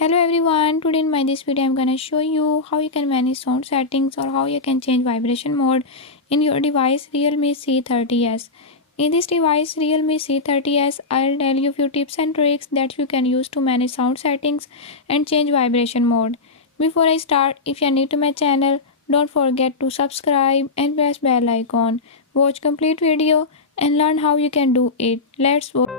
Hello everyone, today in my this video I'm gonna show you how you can manage sound settings or how you can change vibration mode in your device Realme C30s. In this device Realme C30s, I'll tell you few tips and tricks that you can use to manage sound settings and change vibration mode. Before I start, if you are new to my channel, don't forget to subscribe and press bell icon. Watch complete video and learn how you can do it. Let's watch.